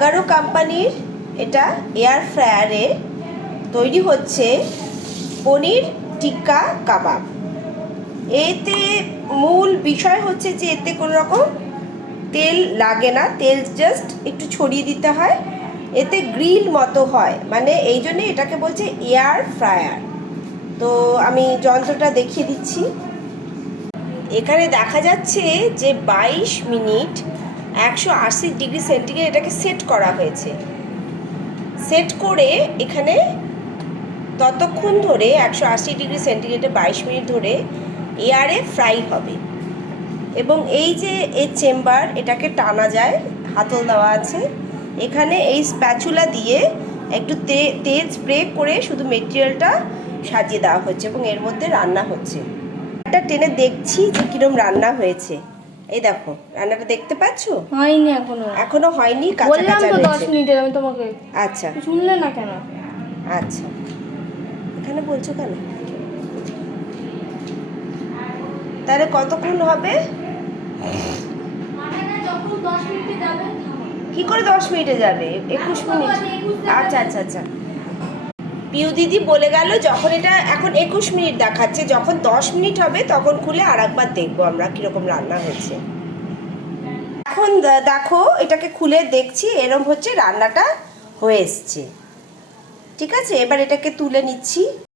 গারো কোম্পানির এটা এয়ার ফ্রায়ারে তৈরি হচ্ছে পনির টিক্কা কাবাব। এতে মূল বিষয় হচ্ছে যে এতে কোনো রকম তেল লাগে না, তেল জাস্ট একটু ছড়িয়ে দিতে হয়, এতে গ্রিল মতো হয়, মানে এই জন্যে এটাকে বলছে এয়ার ফ্রায়ার। তো আমি যন্ত্রটা দেখিয়ে দিচ্ছি। এখানে দেখা যাচ্ছে যে 22 মিনিট 180 ডিগ্রি সেন্টিগ্রেড এটাকে সেট করা হয়েছে। সেট করে এখানে ততক্ষণ ধরে 180 ডিগ্রি সেন্টিগ্রেডে 22 মিনিট ধরে এয়ারে ফ্রাই হবে। এবং এই যে এই চেম্বার, এটাকে টানা যায়, হাতল দেওয়া আছে। এখানে এই স্প্যাচুলা দিয়ে একটু তেল স্প্রে করে শুধু মেটেরিয়ালটা সাজিয়ে দেওয়া হচ্ছে এবং এর মধ্যে রান্না হচ্ছে। এটা টেনে দেখছি যে কিরম রান্না হয়েছে। এই দেখো, রান্নাটা দেখতে পাচ্ছো? হয়নি এখনো হয়নি, কাঁচা কাঁচা রয়েছে। 10 রয়েছে। মিনিটের আমি তোমাকে। আচ্ছা, শুনলে না কেন? আচ্ছা, এখানে বলছো কেন? তাহলে কতক্ষণ হবে? কি করে 10 মিনিটে যাবে? 21 মিনিট। আচ্ছা আচ্ছা আচ্ছা, পিউ দিদি বলে গেল যখন এটা এখন 21 মিনিট দেখাচ্ছে, যখন 10 মিনিট হবে তখন খুলে আর একবার দেখবো আমরা কিরকম রান্না হয়েছে। এখন দেখো, এটাকে খুলে দেখছি, এরম হচ্ছে রান্নাটা হয়ে এসছে। ঠিক আছে, এবার এটাকে তুলে নিচ্ছি।